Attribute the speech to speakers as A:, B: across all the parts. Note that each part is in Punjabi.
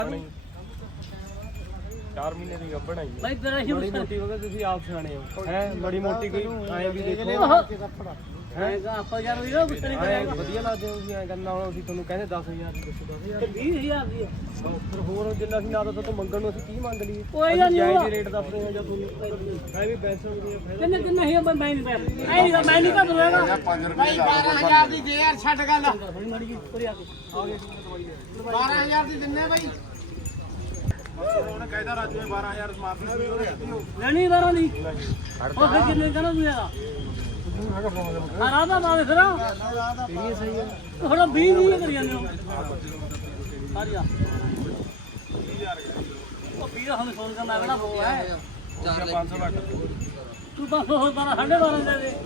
A: 4 ਮਹੀਨੇ ਦੀ ਗੱਭਣ ਆਈ
B: ਬਾਈ ਤੇਰਾ ਹੀ
A: ਬੜੀ ਮੋਟੀ ਹੋ ਗਈ ਤੁਸੀਂ ਆਪ ਸਿਆਣੇ ਹੋ ਹੈ ਬੜੀ ਮੋਟੀ ਕੋਈ ਐ ਵੀ ਦੇਖੋ
B: ਹੈ ਆਪਾਂ ਯਾਰ ਵੀ ਨਾ ਪੁੱਛਣੀ ਕਰਾਂਗੇ
A: ਵਧੀਆ ਲੱਗਦੇ ਹੋ ਤੁਸੀਂ ਐ ਕਰਨਾ ਹੁਣ ਅਸੀਂ ਤੁਹਾਨੂੰ ਕਹਿੰਦੇ 10000 ਦੀ ਦੱਸੋ 10000
B: ਤੇ 20000 ਦੀ
A: ਫਿਰ ਹੋਰ ਜਿੰਨਾ ਅਸੀਂ ਨਾ ਤਾਂ ਮੰਗਣ ਨੂੰ ਅਸੀਂ ਕੀ ਮੰਗ ਲਈਏ
B: ਕੋਈ ਗੱਲ ਨਹੀਂ
A: ਜਾਇਜ਼ ਰੇਟ ਦੱਸ ਰਹੇ ਆ ਜਾਂ ਤੁਹਾਨੂੰ ਐ ਵੀ ਪੈਸੇ ਹੁੰਦੇ ਆ
B: ਕਿੰਨੇ ਕਿੰਨੇ ਹੀ ਮੈਂ ਨਹੀਂ ਪੈਰ ਐ ਨਹੀਂ ਮੈਂ ਨਹੀਂ ਕਰ ਰਿਹਾ
C: ਭਾਈ 12000 ਦੀ ਦੇ ਯਾਰ ਛੱਡ ਗੱਲ
B: ਮੜੀ ਜੀ ਉਰੇ ਆ ਕੇ
C: 12000 ਦੀ ਦਿੰਨੇ ਬਾਈ
A: ਹੁਣ ਕਹਿੰਦਾ ਰਾਜੂ ਨੇ 12000 ਮਾਫੀ ਹੋਈ ਹੋ ਗਿਆ
B: ਲੈਣੀ ਬਾਰਾਂ ਦੀ ਉਹ ਫਿਰ ਕਿੰਨੇ ਕਹਿੰਦਾ ਤੂੰ ਯਾਰ ਆ ਰਾਦਾ ਬਾਵੇ ਫਿਰ
A: ਇਹ ਸਹੀ ਹੈ
B: ਹੁਣ 20 ਕਰੀ ਜਾਂਦੇ ਹੋ ਸਾਰੀਆ ਉਹ 20 ਹਮੇ ਸੋਨ ਦਾ ਮੈਂ ਕਿਹੜਾ ਬੋ ਹੈ
A: 500 ਘੱਟ
B: ਤੂੰ ਬਸ ਹੋਰ 12 12.5 ਦੇ ਦੇ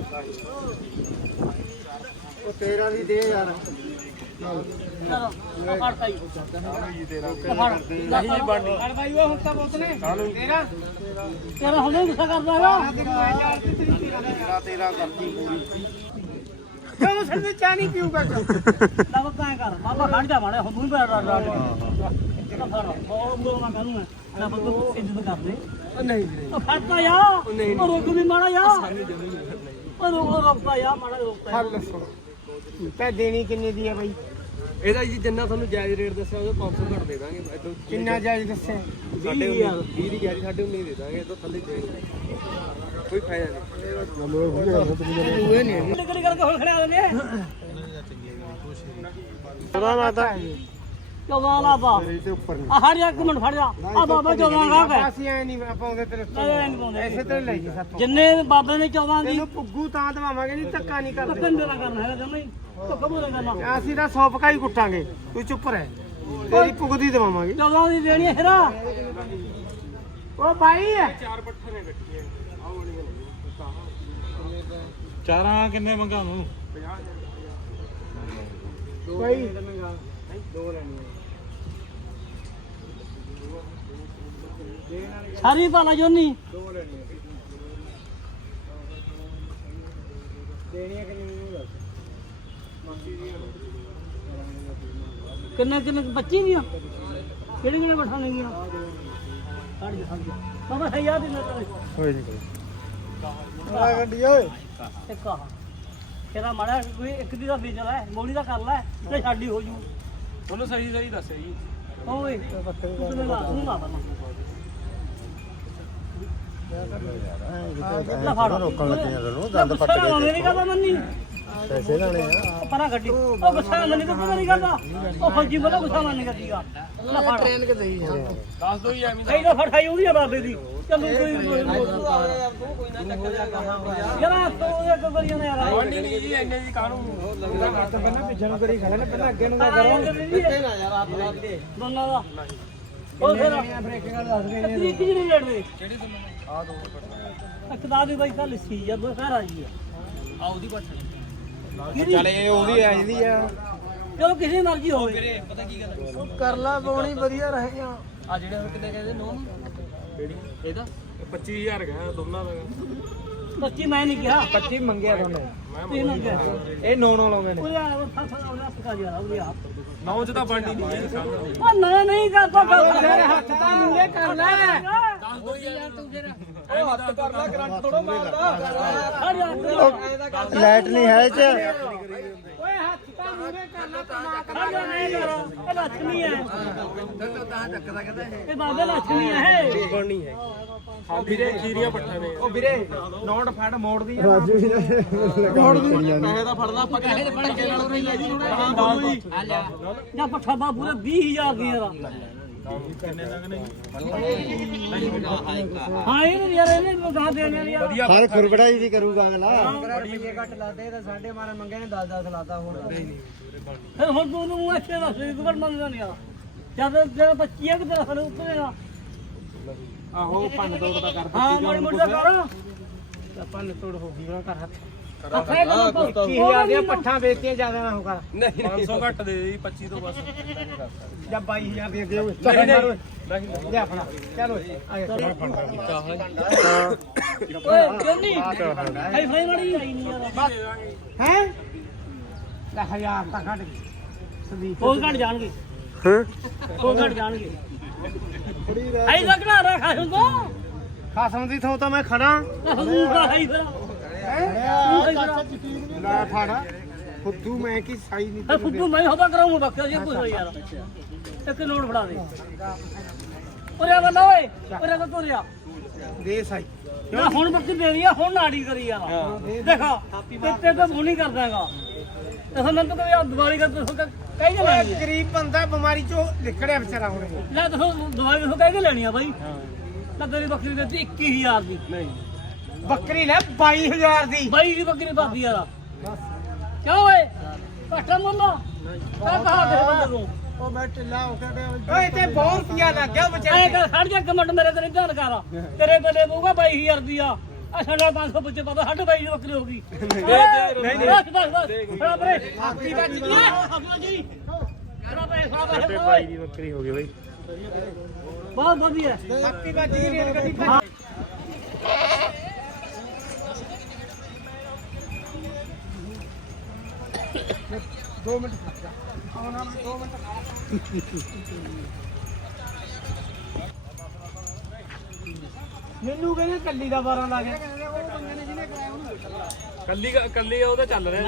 C: ਉਹ 13 ਦੀ ਦੇ ਯਾਰ
B: ਚਲੋ ਫੜ ਪਾਈ ਫੜ
A: ਨਹੀਂ ਬਣਨੀ
C: ਫੜ ਬਾਈ ਉਹ ਹੁਣ ਤਾਂ ਬੋਤ ਨੇ ਤੇਰਾ
B: ਤੇਰਾ ਹੁਣੇ ਗੁੱਸਾ ਕਰਦਾ ਹੈਗਾ
C: 13 ਕਰਤੀ ਪੂਰੀ ਕਿਉਂ ਸਿਰ ਚਾਹ ਨਹੀਂ ਪੀਊਗਾ
B: ਲੱਗ ਤਾਂ ਕਰ ਬਾਬਾ ਖੜ ਜਾ ਮਾੜੇ ਹੁਣ ਪੈਰ ਡਾਲ ਡਾਲ ਬਹੁਤ ਬੋਲਣਾ ਕਾਹਨੂੰ ਮੈਂ ਨਾ ਬੱਗੂ ਇੱਜ਼ਤ ਕਰਦੇ
A: ਨਹੀਂ
B: ਉਹ ਫੜਦਾ ਯਾ ਉਹ ਰੁਕ ਵੀ ਮਾੜਾ ਯਾ ਉਹ ਰੁਕਦਾ ਯਾ ਮਾੜਾ ਰੁਕਦਾ
C: ਹੱਲ ਦੱਸੋ ਪੈ ਦੇਣੀ ਕਿੰਨੇ ਦੀ ਹੈ ਬਾਈ
A: ਇਹਦਾ ਜੀ ਜਿੰਨਾ ਤੁਹਾਨੂੰ ਜਾਇਜ਼ ਰੇਟ ਦੱਸਿਆ ਉਹ 500 ਘੱਟ ਦੇ ਦਾਂਗੇ ਇਦੋਂ
C: ਕਿੰਨਾ ਜਾਇਜ਼ ਦੱਸਿਆ
A: 20 ਦੀ ਗੈਰੀ 19.5 ਦੇ ਦਾਂਗੇ ਇਦੋਂ ਥੱਲੇ ਦੇ ਕੋਈ ਫਾਇਦਾ ਨਹੀਂ
B: ਕਿਹੜੀ ਕਰਕੇ ਹੁਣ ਖੜਿਆ ਹੋਏ ਨੇ
C: ਪਤਾ ਨਾ ਤਾਂ
B: ਚੌਦਾਂ ਲਾ ਬਾ
C: ਤੇ ਉੱਪਰ
B: ਆ ਹਰ ਇੱਕ ਮਿੰਟ ਫੜ ਜਾ ਆ ਬਾਬਾ 14 ਗਾ ਕੇ
C: ਅਸੀਂ ਐ ਨਹੀਂ ਪਾਉਂਦੇ ਤੇਰੇ
B: ਨਹੀਂ ਪਾਉਂਦੇ
C: ਐਸੇ ਤੇ ਲੈ ਜੀ ਸਾਥੋਂ
B: ਜਿੰਨੇ ਬਾਬੇ ਨੇ 14 ਦੀ
C: ਤੈਨੂੰ ਪੁੱਗੂ ਤਾਂ ਦਵਾਵਾਂਗੇ ਨਹੀਂ ਧੱਕਾ ਨਹੀਂ ਕਰਦੇ
B: ਕੰਡੇ ਨਾ ਕਰਨਾ ਹੈਗਾ ਜਮਈ ਤਾਂ ਕਬੂਲ ਕਰਨਾ
C: ਅਸੀਂ ਤਾਂ 100 ਪਕਾਈ ਕੁੱਟਾਂਗੇ ਤੂੰ ਚੁੱਪ ਰਹਿ ਤੇਰੀ ਪੁੱਗਦੀ ਦਵਾਵਾਂਗੇ
B: 14 ਦੀ ਦੇਣੀ ਹੈ ਹੀਰਾ
C: ਉਹ ਭਾਈ
A: ਚਾਰ ਪੱਠੇ ਨੇ ਕੱਟੀਆਂ ਆਹ ਵਾਲੀਆਂ
D: ਚਾਰਾਂ ਕਿੰਨੇ ਮੰਗਾ ਨੂੰ
A: 50000
C: ਭਾਈ
A: ਦੋ ਲੈਣੀਆਂ
B: ਸਾਰੀ ਪਾਲਾ ਜੋਨੀ
A: ਦੋ ਲੈਣੀਆਂ
C: ਦੇਣੀਆਂ ਕਿ ਨਹੀਂ ਦੱਸ
B: ਕਿੰਨੇ ਕਿੰਨੇ 25 ਦੀਆਂ ਕਿਹੜੀ ਕਿਹੜੇ ਬਠਾਣੇ ਦੀਆਂ ਕੱਢ ਜਾ ਬਾਬਾ ਸਹੀ ਦੀ ਨਜ਼ਰ
A: ਹੋਏ ਜੀ ਕੋਈ
C: ਆ ਗੱਡੀ ਓਏ
B: ਇੱਕ ਆ ਤੇਰਾ ਮਾੜਾ ਕੋਈ ਇੱਕ ਦੀ ਦਾ ਵੇਚ ਲੈ ਮੋੜੀ ਦਾ ਕਰ ਲੈ ਤੇ ਸਾਡੀ ਹੋ ਜੂ
A: ਤੁਹਾਨੂੰ ਸਹੀ ਦੱਸਿਆ ਜੀ
B: ਓਏ ਤੂੰ ਲਾ ਬਣਾ ਲੈ ਫੜ ਰੋਕਣ ਲੱਗੇ ਤੈਨੂੰ ਦੰਦ ਪੱਟ ਕੇ ਨਹੀਂ ਕਰਦਾ ਮੰਨੀ
C: ਪੈਸੇ ਲੈਣੇ ਆ
B: ਪਰਾਂ ਗੱਡੀ ਉਹ ਗੁੱਸਾ ਮੰਨੀ ਤੂੰ ਨਹੀਂ ਕਰਦਾ ਉਹ ਫੌਜੀ ਬੋਲਾ ਗੁੱਸਾ ਮੰਨ ਕਰਦੀਗਾ ਲੈ ਫੜ
C: ਟ੍ਰੇਨ ਕਿ ਦੇਈ ਯਾਰ
A: ਦੱਸ ਦੋ ਹੀ ਐਵੇਂ
B: ਸਹੀ ਦਾ ਫੜਾਈ ਉਹਦੀ ਆ ਬਾਬੇ ਦੀ ਚੱਲੂ ਕੋਈ ਯਾਰ ਤੂੰ ਇੱਕ ਵਾਰੀ ਨਾ ਯਾਰ
A: ਨਹੀਂ ਜੀ ਇੰਨੇ ਜੀ ਕਾਹਨੂੰ
C: ਪਹਿਲਾਂ ਪਿੱਛੇ ਨੂੰ ਕਰੀ ਖੜਾ ਨਾ ਪਹਿਲਾਂ ਅੱਗੇ ਨੂੰ
B: ਕਿੱਥੇ ਨਾ ਯਾਰ ਆਪ ਲਾ ਦੇ ਦੋਨਾਂ ਦਾ ਉਹ ਫਿਰ
C: ਬ੍ਰੇਕਿੰਗ ਵਾਲਾ ਦੱਸ ਦੇ
B: ਤਰੀਕ ਜੀ ਨਹੀਂ ਲੜਦੇ
A: ਕਿਹੜੀ ਤੁਹਾਨੂੰ ਆ ਦੋ ਪੱਠੇ
B: ਇੱਕ ਦਾ ਵੀ ਬਾਈ ਕੱਲ ਸੀ ਜਦ ਉਹ ਘਰ ਆ ਜੀ
A: ਆ ਉਹਦੀ ਪੱਠੇ
C: ਚੱਲ ਇਹ ਉਹਦੀ ਆ ਜਾਂਦੀ ਆ
B: ਚਲੋ ਕਿਸੇ ਮਰਜ਼ੀ ਹੋਵੇ
A: ਪਤਾ ਕੀ ਗੱਲ
C: ਕਰ ਲਾ ਬੋਣੀ ਵਧੀਆ ਰਹੇਗਾ
A: ਆ ਜਿਹੜੇ ਹੁਣ ਕਿੰਨੇ ਕਹਿੰਦੇ ਨੋ ਕਿਹੜੀ ਇਹਦਾ 25000 ਗਿਆ ਦੋਨਾਂ ਦਾ
B: ਬੱਚੀ ਮੈਂ ਨਹੀਂ ਕਿਹਾ
C: 25 ਮੰਗਿਆ ਦੋਨੇ
B: ਤੁਸੀਂ ਮੰਗਿਆ
C: ਇਹ 9 ਲਾਉਂਦੇ ਨੇ
B: ਉਹ ਯਾਰ ਉਹ ਫਸਾ ਉਹਦਾ ਸਕਾ ਯਾਰ ਉਹ ਆਪ
A: ਨੌ ਚ ਤਾਂ ਬਣਨੀ ਨਹੀਂ ਜੀ ਸਾਨੂੰ
B: ਉਹ ਨਾ ਨਹੀਂ ਕਰਦਾ
C: ਹੱਥ ਤਾਂ ਮੂਰੇ ਕਰ ਲੈ
A: ਦੱਸ ਦੋ ਯਾਰ ਤੂੰ ਫਿਰ ਉਹ ਹੱਥ ਕਰ ਲੈ ਕਰੰਟ ਥੋੜਾ ਮਾਰਦਾ
C: ਲਾਈਟ ਨਹੀਂ ਹੈ ਚ
B: ਓਏ ਹੱਥ ਤਾਂ ਮੂਰੇ ਕਰ ਲੈ ਤਾਂ ਨਹੀਂ ਕਰੋ ਇਹ ਲక్ష్ਮੀ ਹੈ ਇਹ ਬਾਬੇ ਲక్ష్ਮੀ ਹੈ ਇਹ
A: ਬਣਨੀ ਹੈ ਹਾਂ ਵੀਰੇ ਖੀਰੀਆਂ ਪੱਠਾ ਨੇ
C: ਉਹ ਵੀਰੇ ਨੋਟ ਫੜ ਮੋੜਦੀ ਰਾਜੂ ਵੀ ਮੋੜਦੀ ਪੈਸੇ ਦਾ ਫੜਨਾ ਆਪਾਂ ਪੈਸੇ ਦੇ ਫੜ ਕੇ ਨਾਲ ਉਰੇ ਲੈ ਜੀ ਥੋੜਾ ਹਾਂ ਬੋਲੋ ਜੀ
B: ਜਾਂ ਪੱਠਾ ਬਾਬੂ ਨੇ 20000 ਦੀ ਯਾਰ ਹਾਂ ਇਹ ਨਹੀਂ ਯਾਰ ਇਹਨੇ ਲਗਾ ਦੇਣੇ ਯਾਰ
C: ਹਰ ਖੁਰਬੜਾਈ ਵੀ ਕਰੂਗਾ ਅਗਲਾ ਬੜੀ ਘੱਟ ਲਾਦੇ ਤਾਂ ਸਾਡੇ ਮਾਰੇ ਮੰਗੇ ਨੇ 10-10 ਲਾਤਾ ਹੁਣ
B: ਫਿਰ ਹੁਣ ਤੂੰ ਨੂੰ ਇੱਥੇ ਦੱਸ ਵੀ ਕੁੜ ਮੰਗਦਾ ਨਹੀਂ ਆ ਜਦ ਜਿਹੜਾ 25 ਹੈ ਕਿ ਤੇਰਾ ਸਾਨੂੰ ਉੱਪਰੇਗਾ
C: ਆਹੋ ਪੰਨ ਤੋੜ ਦਾ ਕਰ
B: ਹਾਂ ਮੋੜ ਮੋੜ ਦਾ ਕਰ
C: ਪੰਨ ਤੋੜ ਹੋ ਗਈ ਉਹਨਾਂ ਕਰ ਹੱਥ
B: ਅੱਛਾ ਇਹ ਗੱਲ
C: 20000 ਦੀਆਂ ਪੱਠਾਂ ਵੇਚਤੀਆਂ ਜ਼ਿਆਦਾ ਨਾ ਹੋਗਾ
A: ਨਹੀਂ 500 ਘੱਟ ਦੇ ਜੀ 25 ਤੋਂ ਬਸ
C: ਜਾਂ 22000 ਦੀਆਂ ਦੇ ਓਏ ਲੈ ਆਪਣਾ ਚਲ ਓਏ ਆ ਜਾ
B: ਓਏ ਜੋਨੀ ਹਾਈ ਫਾਈ ਵਾਲੀ ਆਈ ਨਹੀਂ ਯਾਰ
C: ਹੈ ਲੈ 1000 ਤਾਂ ਕੱਢ ਗਈ ਸੰਦੀਪ
B: ਹੋਰ ਘਟ ਜਾਣਗੇ ਉਹ ਘਟ ਜਾਣਗੇ ਆਈ ਲੱਗਣਾ ਰੱਖਾ ਹੁੰਦਾ
C: ਖਸਮ ਦੀ ਥਾਂ ਤਾਂ ਮੈਂ ਖੜਾ
B: ਹੂਗਾ ਆਈ ਫਿਰ
C: ਲੈ ਫੜ ਫੁੱਦੂ ਮੈਂ ਕੀ ਸਾਈ ਨਹੀਂ
B: ਫੁੱਟੂ ਮੈਂ ਹੋਦਾ ਕਰਾਉਂ ਬੱਕਰਾ ਜੀ ਕੁਛ ਯਾਰ ਇੱਕ ਨੋਟ ਫੜਾ ਦੇ ਉਰੇ ਬੰਦਾ ਓਏ ਉਰੇ ਕੋ ਤੁਰਿਆ
C: ਦੇ ਸਾਈ
B: ਨਾ ਹੁਣ ਬੱਕਰੀ ਦੇ ਰਹੀ ਆ ਹੁਣ ਨਾੜੀ ਕਰੀ ਯਾਰ ਦੇਖਾ ਤੇ ਤਾਂ ਬੋਲੀ ਕਰਦਾਗਾ ਤੇ ਮੈਂ ਤਾਂ ਕਦੇ ਦਿਵਾਲੀ ਕਰ ਦੱਸੋ ਕਹੀ ਲੈਣੀ ਆ
C: ਗਰੀਬ ਬੰਦਾ ਬਿਮਾਰੀ ਚੋਂ ਨਿਕਲਿਆ ਵਿਚਾਰਾ ਹੁਣ
B: ਲੈ ਦੱਸੋ ਦਿਵਾਲੀ ਦੱਸੋ ਕਹੀ ਲੈਣੀ ਆ ਬਾਈ ਤਾਂ ਤੇਰੀ ਬੱਕਰੀ ਦਿੱਤੀ 21000 ਦੀ
C: ਨਹੀਂ ਬੱਕਰੀ ਲੈ 22000 ਦੀ
B: ਬਾਈ ਦੀ ਬੱਕਰੀ ਪਾਦੀ ਯਾਰ ਕਿਉਂ ਓਏ ਘੱਟਾ ਮੁੱਲਾ ਕਾ ਕਹਾ ਦੇ ਬੰਦੇ ਨੂੰ
C: ਉਹ ਮੈਂ ਢਿੱਲਾ ਹੋ ਗਿਆ ਓਏ ਤੇ ਬਹੁਤ ਰੁਪਿਆ ਲੱਗ ਗਿਆ
B: ਐ
C: ਵਿਚਾਰੇ
B: ਕਰ ਖੜ ਜਾ ਕਮਟ ਮੇਰੇ ਤੇ ਧਿਆਨ ਕਰ ਤੇਰੇ ਕੋਲੇ ਪਊਗਾ 22000 ਦੀ ਆ ਸਾਡਾ 500 ਬੱਚੇ ਪਤਾ ਸਾਡੇ ਬਾਈ ਦੀ ਬੱਕਰੀ ਹੋ ਗਈ ਨਹੀਂ ਬਸ ਖੜਾ ਪਰੇ
C: ਹਾਕੀ ਦਾ
B: ਜੀ ਖੜਾ ਪਰੇ
A: ਛੋਟੇ ਭਾਈ ਦੀ ਬੱਕਰੀ ਹੋ ਗਈ ਬਾਈ
B: ਬਹੁਤ ਵਧੀਆ
C: ਹਾਕੀ ਦਾ ਜੀ ਰੇਲ ਗੱਡੀ ਦੋ ਮਿੰਟ ਆਉਣਾ 2 ਮਿੰਟ ਮੈਨੂੰ ਕਹਿੰਦੇ ਕੱਲੀ ਦਾ 12 ਲਾ ਗਿਆ
A: ਕੱਲੀ ਉਹਦਾ ਚੱਲ ਰਿਹਾ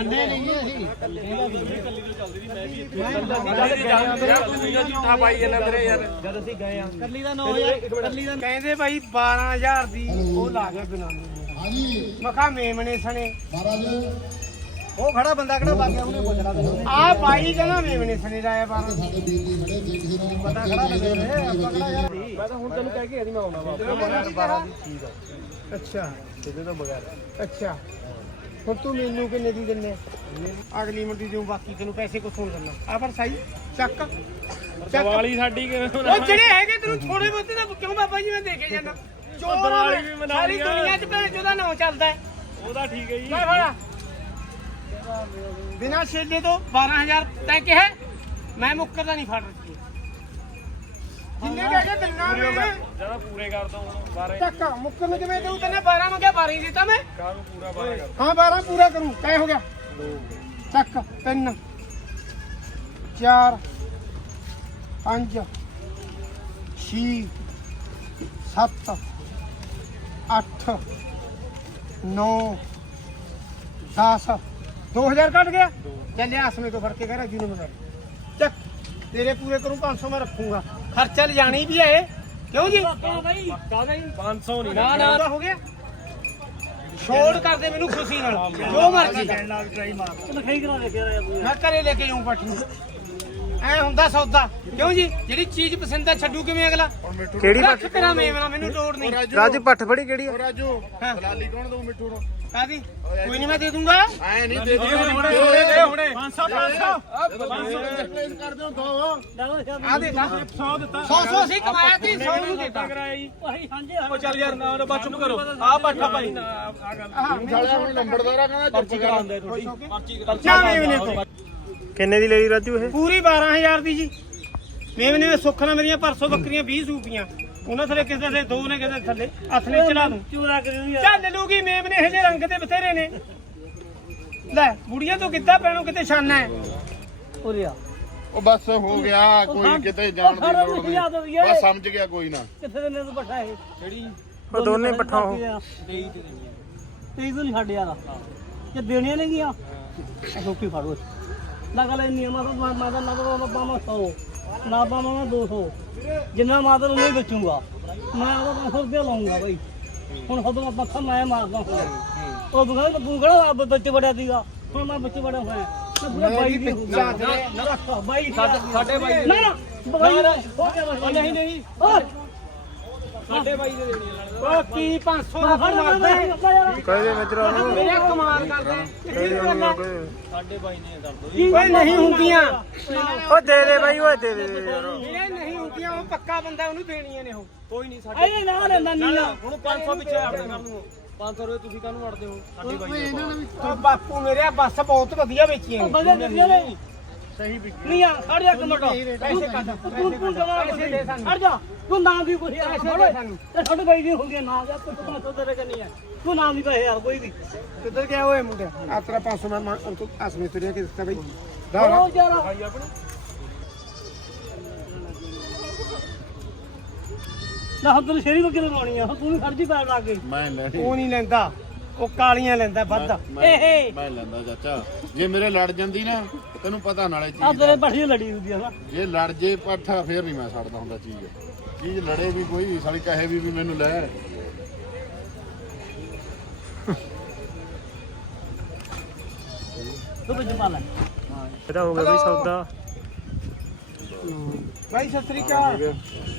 A: ਯਾਰ ਤੂੰ ਦੂਜਾ ਝੂਠਾ ਪਾਈ ਜਾਂਦਾ ਤੇਰੇ ਯਾਰ
B: ਜਦ ਅਸੀਂ ਗਏ ਆ ਕੱਲੀ ਦਾ 9000 ਕੱਲੀ ਦਾ
C: ਕਹਿੰਦੇ ਭਾਈ 12000 ਦੀ ਉਹ ਲਾ ਗਿਆ ਬਿਨਾਂ ਹਾਂਜੀ ਮਖਾ ਮੇਮਣੇ ਸਣੇ ਉਹ ਖੜਾ ਬੰਦਾ ਕਿਹੜਾ ਬਾਗਿਆ ਉਹਨੇ ਪੁੱਛਣਾ ਆ ਬਾਈ ਕਹਿੰਦਾ ਮੇਮਣੇ ਸਣੇ ਲਾਇਆ 12 ਪਤਾ ਖੜਾ ਲੱਗੇ ਨੇ ਆਪਾਂ ਕਿਹੜਾ ਯਾਰ
A: ਮੈਂ ਤਾਂ ਹੁਣ ਤੈਨੂੰ ਕਹਿ ਕੇ ਆਦੀ ਮੈਂ ਆਉਣਾ ਵਾ 12 ਦੀ ਚੀਜ਼ ਆ
C: ਅੱਛਾ
A: ਸਿੱਧੇ ਤੋਂ ਬਗੈਰ
C: ਅੱਛਾ ਹੁਣ ਤੂੰ ਮੈਨੂੰ ਕਿੰਨੇ ਦੀ ਦਿੰਨੇ ਅਗਲੀ ਮੰਡੀ ਦਿਉ ਬਾਕੀ ਤੈਨੂੰ ਪੈਸੇ ਕੁਛ ਨਹੀਂ ਦਿੰਦਾ ਆ ਪਰ ਸਹੀ ਚੱਕ
A: ਦੀਵਾਲੀ ਸਾਡੀ ਕਿਵੇਂ
C: ਉਹ ਜਿਹੜੇ ਹੈਗੇ ਤੈਨੂੰ ਥੋੜੇ ਬਹੁਤੇ ਦਾ ਕਿਉਂ ਬਾਬਾ ਜੀ ਮੈਂ ਦੇ ਕੇ ਜਾਂਦਾ
A: ਦੀਵਾਲੀ ਵੀ ਮਨਾ
C: ਸਾਰੀ ਦੁਨੀਆ 'ਚ ਭੈਣ ਚੋਦਾ ਨਾਂ ਚੱਲਦਾ ਹੈ
A: ਉਹਦਾ ਠੀਕ ਹੈ ਜੀ
C: ਲੈ ਫੜਾ ਬਿਨਾ ਛੇਲੇ ਤੋਂ 12000 ਤੈਂ ਕਿਹਾ ਮੈਂ ਮੁੱਕਰਦਾ ਨਹੀਂ ਫੜ ਰੱਖੀ ਜਿੰਨੇ ਕਹਿ ਕੇ ਦਿੰਨਾ ਮੈਂ
A: ਜਦੋਂ ਪੂਰੇ ਕਰ ਦੋ 12
C: ਚੱਕ ਮੁੱਕਰ ਨੂੰ ਕਿਵੇਂ ਦਊ ਤੈਨੇ 12 ਮੰਗਿਆ 12 ਹੀ ਦਿੱਤਾ ਮੈਂ
A: ਕਾਹਨੂੰ ਪੂਰਾ 12 ਕਰ
C: ਹਾਂ 12 ਪੂਰਾ ਕਰੂੰ ਕਹਿ ਹੋ ਗਿਆ ਚੱਕ 3 4 5 6 7 8 9 10 2000 ਕੱਟ ਗਿਆ ਚੱਲਿਆ ਆਸਮੇ ਤੋਂ ਫੜ ਕੇ ਕਹਿ ਰਾਜੂ ਨੂੰ ਬਣਾ ਚੱਕ ਤੇਰੇ ਪੂਰੇ ਕਰੂੰ 500 ਮੈਂ ਰੱਖੂੰਗਾ ਖਰਚਾ ਲਿਜਾਣੀ ਵੀ ਹੈ ਕਿਉਂ ਜੀ
B: ਬਾਈ ਕਾਹਦਾ ਜੀ
A: 500 ਨਹੀਂ
C: ਨਾ ਨਾ ਹੋ ਗਿਆ ਛੋੜ ਕਰਦੇ ਮੈਨੂੰ ਖੁਸ਼ੀ ਨਾਲ ਜੋ ਮਰਜ਼ੀ ਕਰ
B: ਲਿਖਾਈ ਕਰਾ ਦੇ ਕੇ
C: ਮੈਂ ਘਰੇ ਲੈ ਕੇ ਜਾਉਂ ਪੱਠੀ ਐ ਹੁੰਦਾ ਸੌਦਾ ਕਿਉਂ ਜੀ ਜਿਹੜੀ ਚੀਜ਼ ਪਸੰਦ ਆ ਛੱਡੂ ਕਿਵੇਂ ਅਗਲਾ
D: ਕਿਹੜੀ
C: ਰੱਖ ਤੇਰਾ ਮੇਵਨਾ ਮੈਨੂੰ ਲੋੜ ਨਹੀਂ
D: ਰਾਜੂ ਪੱਠ ਫੜੀ ਕਿਹੜੀ ਆ
C: ਰਾਜੂ ਦਲਾਲੀ ਕੌਣ ਦਊ ਮਿੱਠੂ ਨੂੰ ਕਾਦੀ ਕੋਈ ਨਹੀਂ ਮੈਂ ਦੇ ਦੂੰਗਾ
A: ਐ ਨਹੀਂ ਦੇ ਦੇ ਹੁਣੇ 500 ਕਰ ਦਿਓ ਦੋ
C: ਆ ਦੇ 100 ਦਿੱਤਾ 100 ਸੀ ਕਮਾਇਆ ਤੇ 100 ਨੂੰ ਦਿੱਤਾ
B: ਉਹੀ ਸਾਂਝੇ
A: ਉਹ ਚੱਲ ਯਾਰ ਨਾ ਬਸ ਚੁੱਪ ਕਰੋ ਆ ਪੱਠਾ ਭਾਈ
C: ਸਾਲਿਆ ਹੁਣ ਨੰਬਰਦਾਰਾ ਕਹਿੰਦਾ ਚੁੱਪ ਕਰਾਉਂਦੇ ਥੋੜੀ ਪਰਚਾ ਮੇਵਨੇ ਤੋਂ
D: ਕਿੰਨੇ ਦੀ ਲਈ ਰਾਜੂ ਇਹ
C: ਪੂਰੀ 12000 ਦੀ ਜੀ ਮੇਵਨੇ ਨੇ ਸੁੱਖ ਨਾਲ ਮੇਰੀਆਂ ਪਰਸੋਂ ਬੱਕਰੀਆਂ 20 ਸੂਪੀਆਂ ਉਹਨਾਂ ਥਲੇ ਕਿਸੇ ਦੇ ਦੋ ਨੇ ਕਿਸੇ ਥੱਲੇ ਹੱਥ ਨੇ ਚਲਾ ਦੂੰ
B: ਚੂਰਾ ਕਰੀ
C: ਚੱਲ ਲੂਗੀ ਮੇਮਨੇ ਹਜੇ ਰੰਗ ਤੇ ਬਥੇਰੇ ਨੇ ਲੈ ਬੁੜੀਆਂ ਤੋਂ ਕਿੱਦਾਂ ਪੈਣੋਂ ਕਿਤੇ ਛਾਨਾ ਹੈ
B: ਉਰਿਆ
E: ਉਹ ਬਸ ਹੋ ਗਿਆ ਕੋਈ ਕਿਤੇ ਜਾਣ ਦੀ ਲੋੜ ਨਹੀਂ ਬਸ ਸਮਝ ਗਿਆ ਕੋਈ ਨਾ
B: ਕਿੱਥੇ ਦੇ ਨੇ ਤੂੰ ਪੱਠਾ ਇਹ
A: ਜਿਹੜੀ
D: ਉਹ ਦੋਨੇ ਪੱਠਾ ਉਹ
B: 23 ਤੋਂ ਨਹੀਂ ਛੱਡ ਯਾਰ ਜੇ ਦੇਣੀਆਂ ਨੇ ਗੀਆਂ ਰੋਟੀ ਫੜੋ ਲਗਾ ਲੈ ਨਿਯਮਾਂ ਤੋਂ ਮੈਂ ਤਾਂ ਨਾ ਬਾਮਾ 100 ਨਾ ਬਾਮਾ 200 ਜਿੰਨਾ ਮਾਤਰ ਉਹਨੂੰ ਵੇਚੂਗਾ ਮੈਂ ਉਹਦਾ 500 ਰੁਪਏ ਲਾਉਂਗਾ ਬਾਈ ਹੁਣ ਖੁਦ ਮੱਥਾ ਮੈਂ ਮਾਰਦਾ ਉਹ ਦੁਕਾਨ ਤੇ ਤੂੰ ਕਿਹੜਾ ਬੱਚੇ ਵੜਿਆ ਸੀਗਾ ਹੁਣ ਮੈਂ ਬੱਚੇ ਵੜਿਆ ਹੋਇਆ ਮੈਂ ਪੂਰਾ ਬਾਈ ਦੀ ਬਾਈ
A: ਸਾਡੇ ਬਾਈ
B: ਨਾ ਨਾ ਬਾਈ ਹੋ ਗਿਆ ਬਸ
A: ਨਹੀਂ ਨਹੀਂ
B: ਓਏ
A: ਸਾਡੇ ਬਾਈ ਦੇ ਦੇਣੀ
C: ਉਹ ਕੀ 500 ਦਾ ਫੜ ਮਾਰਦਾ
D: ਕਹਦੇ ਮਿੱਤਰਾ ਨੂੰ
C: ਮੇਰੇ ਕਮਾਲ ਕਰਦਾ
A: ਸਾਡੇ ਬਾਈ ਨੇ ਕਰ ਦੋ
C: ਓਏ ਨਹੀਂ ਹੁੰਦੀਆਂ
D: ਉਹ ਦੇ ਦੇ ਬਾਈ ਓਏ ਦੇ ਦੇ ਯਾਰ
C: ਇਹ ਨਹੀਂ ਹੁੰਦੀਆਂ ਉਹ ਪੱਕਾ ਬੰਦਾ ਉਹਨੂੰ ਦੇਣੀਆਂ ਨੇ ਉਹ
A: ਕੋਈ ਨਹੀਂ ਸਾਡੇ
B: ਇਹ ਨਾ ਲੈਂਦਾ ਨੀਲਾ
A: ਹੁਣ 500 ਪਿੱਛੇ ਆਪਣੇ ਕਰ ਲੂੰ 500 ਰੁਪਏ ਤੁਸੀਂ ਕਾਹਨੂੰ ਵੜਦੇ ਹੋ ਸਾਡੇ ਬਾਈ
C: ਉਹ ਬਾਪੂ ਮੇਰੇ ਬੱਸ ਬਹੁਤ ਵਧੀਆ ਵੇਚੀਆਂ ਨੇ
B: ਬਗੇ ਦਿੱਤੀਆਂ ਨੇ ਸਹੀ ਵਿਕੀ ਨਹੀਂ ਆ ਖੜ ਜਾ ਕਮਟ ਤੂੰ ਜਵਾਬ ਦੇ ਖੜ ਜਾ ਤੂੰ ਨਾਮ ਦੀ ਕੋਈ ਯਾਰ ਤੇ ਸਾਡੇ ਬਾਈ ਦੀ ਹੁੰਦੀ ਨਾ ਜਾ ਤੂੰ 500 ਤੇਰੇ ਕੰਨੀ ਆ ਤੂੰ ਨਾਮ ਦੀ ਪਏ ਯਾਰ ਕੋਈ ਵੀ
C: ਕਿੱਧਰ ਗਿਆ ਓਏ ਮੁੰਡਿਆ ਆ ਤੇਰਾ 500 ਮੈਂ ਉਹ ਤੋਂ ਆਸਮੇ ਤੁਰਿਆ ਕਿ ਦਿੱਤਾ ਬਈ
B: ਉਹ ਯਾਰ ਨਾ ਹੁਣ ਤੈਨੂੰ ਸ਼ੇਰੀ ਬੱਕਰੀ ਲਵਾਉਣੀ ਆ ਹੁਣ ਤੂੰ ਵੀ ਖੜ ਜੀ ਪੈਰ ਲਾ ਕੇ
E: ਮੈਂ ਲੈਣੀ
C: ਉਹ ਨਹੀਂ ਲੈਂਦਾ ਉਹ ਕਾਲੀਆਂ ਲੈਂਦਾ ਵੱਧ
E: ਮੈਂ ਲੈਂਦਾ ਚਾਚਾ ਜੇ ਮੇਰੇ ਲੜ ਜਾਂਦੀ ਨਾ ਤੈਨੂੰ ਪਤਾ ਨਾਲੇ
B: ਆ
E: ਚੀਜ਼
B: ਤੇਰੇ
E: ਦਾ।
B: ਪੱਠੀ ਲੜੀ ਹੁੰਦੀ ਆ ਨਾ
E: ਜੇ ਲੜ ਜੇ ਪੱਠਾ ਫੇਰ ਨਹੀਂ ਮੈਂ ਛੱਡਦਾ ਹੁੰਦਾ ਚੀਜ਼ ਲੜੇ ਵੀ ਕੋਈ ਸਾਲੀ ਕਹੇ ਵੀ ਮੈਨੂੰ ਲੈ
B: ਤੂੰ ਵਿੱਚ ਪਾ ਲੈ
D: ਇਹਦਾ ਹੋ ਗਿਆ ਬਈ ਸੌਦਾ
C: ਬਾਈ ਸਤਿ ਸ੍ਰੀ ਅਕਾਲ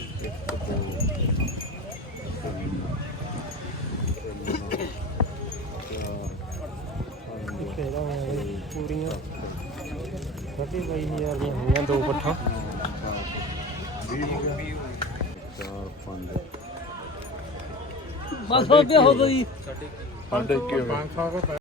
D: ਪੂਰੀਆਂ 22000 ਦੀਆਂ ਹੋਈਆਂ ਦੋ ਪੱਠਾਂ
E: 4 5
B: ਬਸ ਹੋ ਗਿਆ ਹੋ ਗਈ
E: ਸਾਡੇ 500